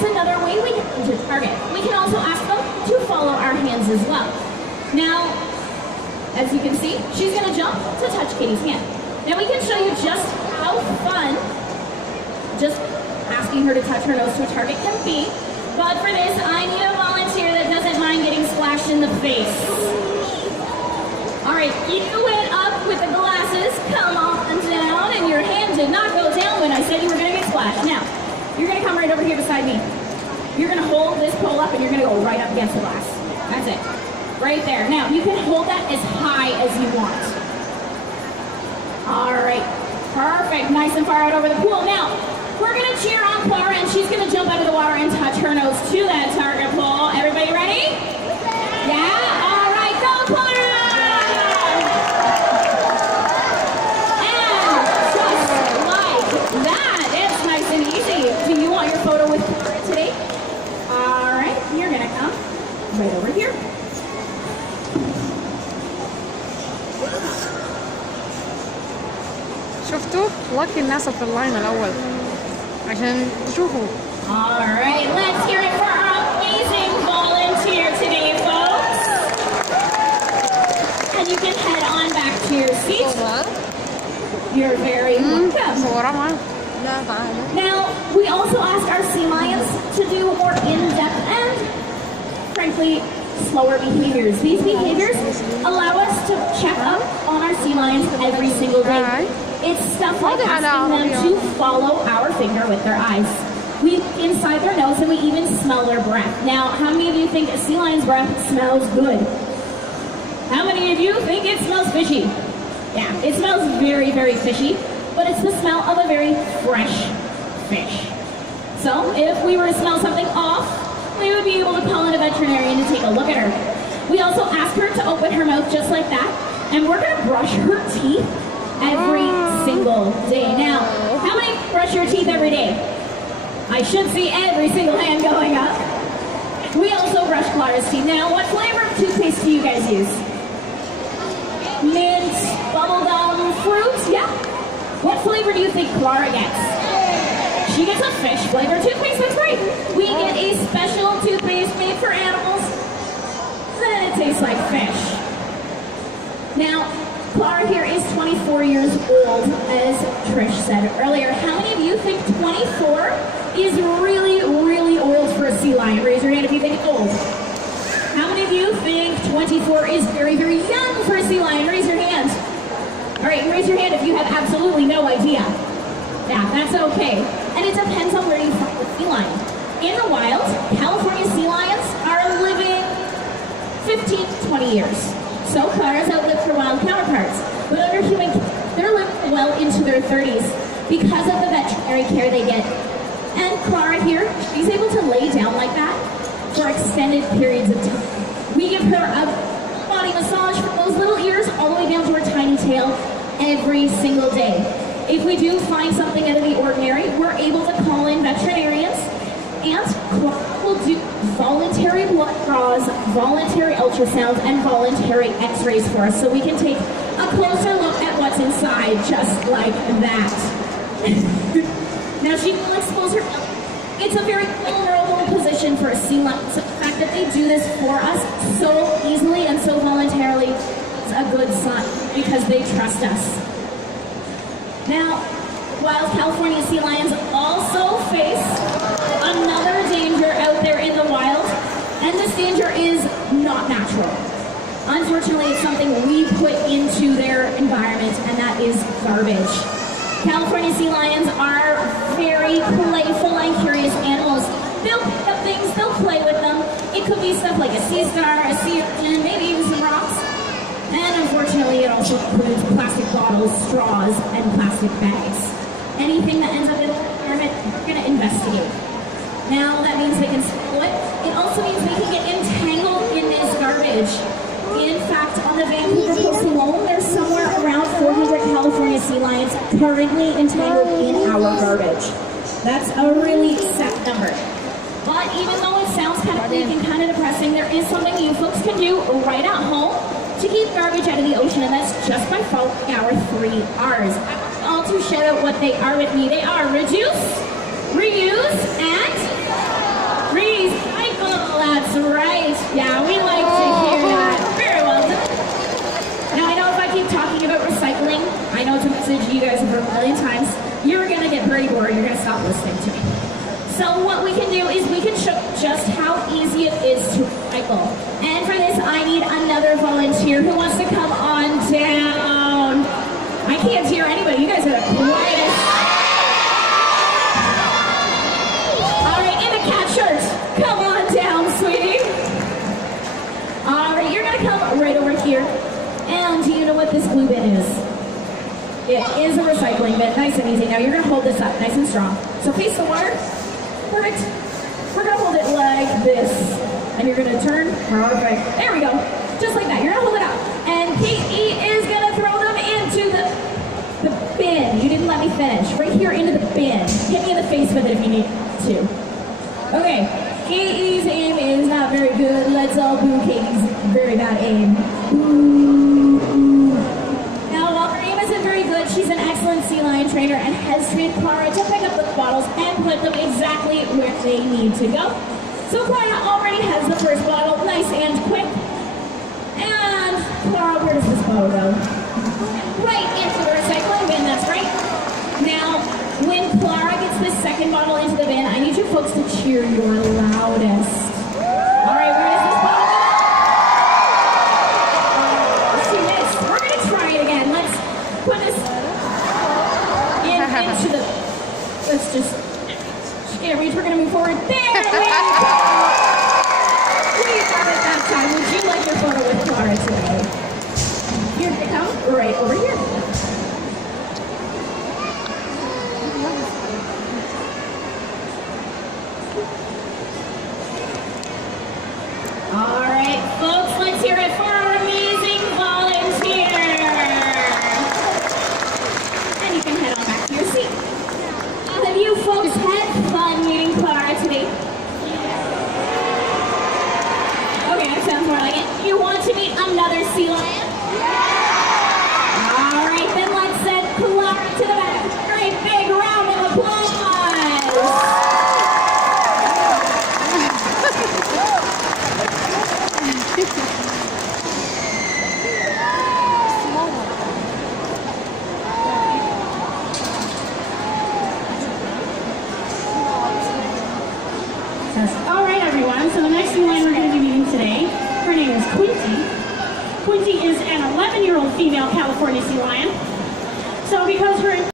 that's another way we get them to target. We can also ask them to follow our hands as well. Now, as you can see, she's gonna jump to touch Katie's hand. Now we can show you just how fun just asking her to touch her nose to a target can be. But for this, I need a volunteer that doesn't mind getting splashed in the face. All right, you went up with the glasses, come on down, and your hand did not go down when I said you were gonna get splashed. Now, you're gonna come right over here beside me. You're gonna hold this pole up and you're gonna go right up against the glass. That's it, right there. Now, you can hold that as high as you want. All right, perfect, nice and far out over the pool. Now, we're gonna cheer on Clara and she's gonna jump out of the water and touch her nose to that target pole. Everybody ready? Yeah, all right, go Clara! Right over here. شفتوا؟ لكن الناس في اللاين الأول عشان تشوفوا. All right, let's hear it for our amazing volunteer today, folks. And you can head on back to your seats. You're very welcome. Now, we also ask our sea lions to do more in-depth and frankly, slower behaviors. These behaviors allow us to check up on our sea lions every single day. It's stuff like asking them to follow our finger with their eyes. We look inside their nose and we even smell their breath. Now, how many of you think a sea lion's breath smells good? How many of you think it smells fishy? Yeah, it smells very, very fishy, but it's the smell of a very fresh fish. So, if we were to smell something off, we would be able to call in a veterinarian to take a look at her. We also ask her to open her mouth just like that, and we're gonna brush her teeth every single day. Now, how many brush your teeth every day? I should see every single hand going up. We also brush Clara's teeth. Now, what flavor of toothpaste do you guys use? Mint, bubblegum, fruit, yeah? What flavor do you think Clara gets? She gets a fish flavored toothpaste, that's right. We get a special toothpaste made for animals, then it tastes like fish. Now, Clara here is 24 years old, as Trish said earlier. How many of you think 24 is really, really old for a sea lion? Raise your hand if you think it's old. How many of you think 24 is very, very young for a sea lion? Raise your hand. All right, raise your hand if you have absolutely no idea. Yeah, that's okay. And it depends on where you find the sea lion. In the wild, California sea lions are living 15 to 20 years. So Clara's outlived her wild counterparts. But under human care, they're living well into their 30s because of the veterinary care they get. And Clara here, she's able to lay down like that for extended periods of time. We give her a body massage from those little ears all the way down to her tiny tail every single day. If we do find something out of the ordinary, we're able to call in veterinarians and we'll do voluntary blood draws, voluntary ultrasounds, and voluntary x-rays for us so we can take a closer look at what's inside, just like that. Now she will expose her mouth. It's a very vulnerable position for a sea lion, so the fact that they do this for us so easily and so voluntarily is a good sign because they trust us. Now, wild California sea lions also face another danger out there in the wild, and this danger is not natural. Unfortunately, it's something we put into their environment, and that is garbage. California sea lions are very playful and curious animals. They'll pick up things, they'll play with them. It could be stuff like a sea star, a sea urchin, maybe even some rocks. And unfortunately, it also includes plastic bottles, straws, and plastic bags. Anything that ends up in the environment, we're going to investigate. Now, that means they can spill it. It also means they can get entangled in this garbage. In fact, on the Vancouver coast alone, there's somewhere around 400 California sea lions currently entangled in our garbage. That's a really sad number. But even though it sounds kind of bleak and kind of depressing, there is something you folks can do right at home to keep garbage out of the ocean, and that's just by following our 3 R's. I want all to shout out what they are with me. They are reduce, reuse, and That's right. Yeah, we like to hear that. Very well done. Now, I know if I keep talking about recycling, I know it's a message you guys have heard a million times. You're going to get very bored. You're going to stop listening to me. So what we can do is we can show just how easy it is to recycle. And for this, I need another volunteer who wants to come on down. I can't hear anybody. You guys are the quietest. All right, in the cat shirt. Come on down, sweetie. All right, you're going to come right over here. And do you know what this blue bin is? It is a recycling bin, nice and easy. Now you're gonna hold this up, nice and strong. So face the water, perfect. We're gonna hold it like this. And you're gonna turn, perfect. There we go, just like that. You're gonna hold it up. And Katie is gonna throw them into the bin. You didn't let me finish. Right here into the bin. Hit me in the face with it if you need to. Okay, Katie's aim is not very good. Let's all boo Katie's very bad aim. Now, while her aim isn't very good, she's an excellent sea lion trainer and has trained Clara to pick up the bottles and put them exactly where they need to go. So Clara already has the first bottle, nice and quick. And Clara, where does this bottle go? Right into the recycling bin, that's right. Now, when Clara gets the second bottle into the bin, I need you folks to cheer your loudest. All right, where does this bottle go? Put this into the, let's just, reach, we're going to move forward. There we go! We got it that time. Would you like your photo with Clara today? Here they come, right over here. All right, folks, let's hear it for our amazing volunteer. You can head on back to your seat. Have you folks had fun meeting Clara today? Okay, that sounds more like it. You want to meet another sea lion? All right, then let's send Clara to the back. Great big round of applause. All right, everyone. So the next sea lion we're going to be meeting today, her name is Quinty. Quinty is an 11-year-old female California sea lion. So because her